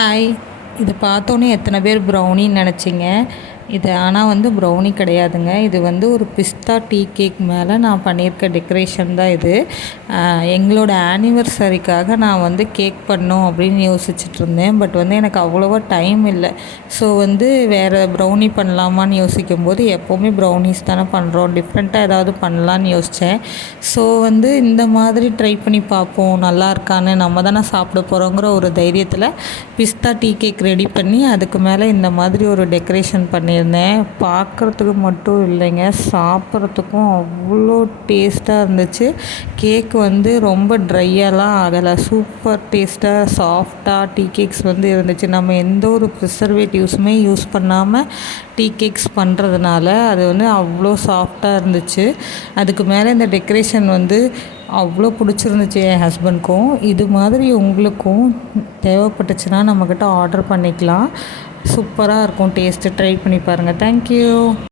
Hi! இது பார்த்தோன்னே எத்தனை பேர் ப்ரௌனின்னு நெனச்சீங்க. இது ஆனா ப்ரௌனி கிடையாதுங்க. இது ஒரு பிஸ்தா டீ கேக் மேலே நான் பண்ணியிருக்க டெக்கரேஷன் தான் இது. எங்களோட ஆனிவர்சரிக்காக நான் கேக் பண்ணணும் அப்படின்னு யோசிச்சுட்ருந்தேன். பட் எனக்கு அவ்வளோவா டைம் இல்லை. ஸோ வேறு ப்ரௌனி பண்ணலாமான்னு யோசிக்கும்போது எப்போவுமே ப்ரௌனிஸ் தானே பண்ணுறோம். டிஃப்ரெண்ட்டாக ஏதாவது பண்ணலான்னு யோசித்தேன். ஸோ இந்த மாதிரி ட்ரை பண்ணி பார்ப்போம், நல்லா இருக்கான்னு. நம்ம தானே சாப்பிட போகிறோங்கிற ஒரு தைரியத்தில் பிஸ்தா டீ கேக் ரெடி பண்ணி அதுக்கு மேலே இந்த மாதிரி ஒரு டெக்கரேஷன் பண்ணியிருந்தேன். பார்க்குறதுக்கு மட்டும் இல்லைங்க, சாப்பிட்றதுக்கும் அவ்வளோ டேஸ்ட்டாக இருந்துச்சு. கேக் ரொம்ப ட்ரையெல்லாம் ஆகலை. சூப்பர் டேஸ்ட்டாக சாஃப்டாக டீ கேக்ஸ் இருந்துச்சு. நம்ம எந்த ஒரு ப்ரிசர்வேட்டிவ்ஸுமே யூஸ் பண்ணாமல் டீ கேக்ஸ் பண்ணுறதுனால அது அவ்வளோ சாஃப்டாக இருந்துச்சு. அதுக்கு மேலே இந்த டெக்கரேஷன் அவ்வளோ பிடிச்சிருந்துச்சு என் ஹஸ்பண்ட்க்கும். இது மாதிரி உங்களுக்கும் தேவைப்பட்டுச்சுன்னா நம்மக்கிட்ட ஆர்டர் பண்ணிக்கலாம். சூப்பராக இருக்கும் டேஸ்ட்டு. ட்ரை பண்ணி பாருங்கள். தேங்க்யூ.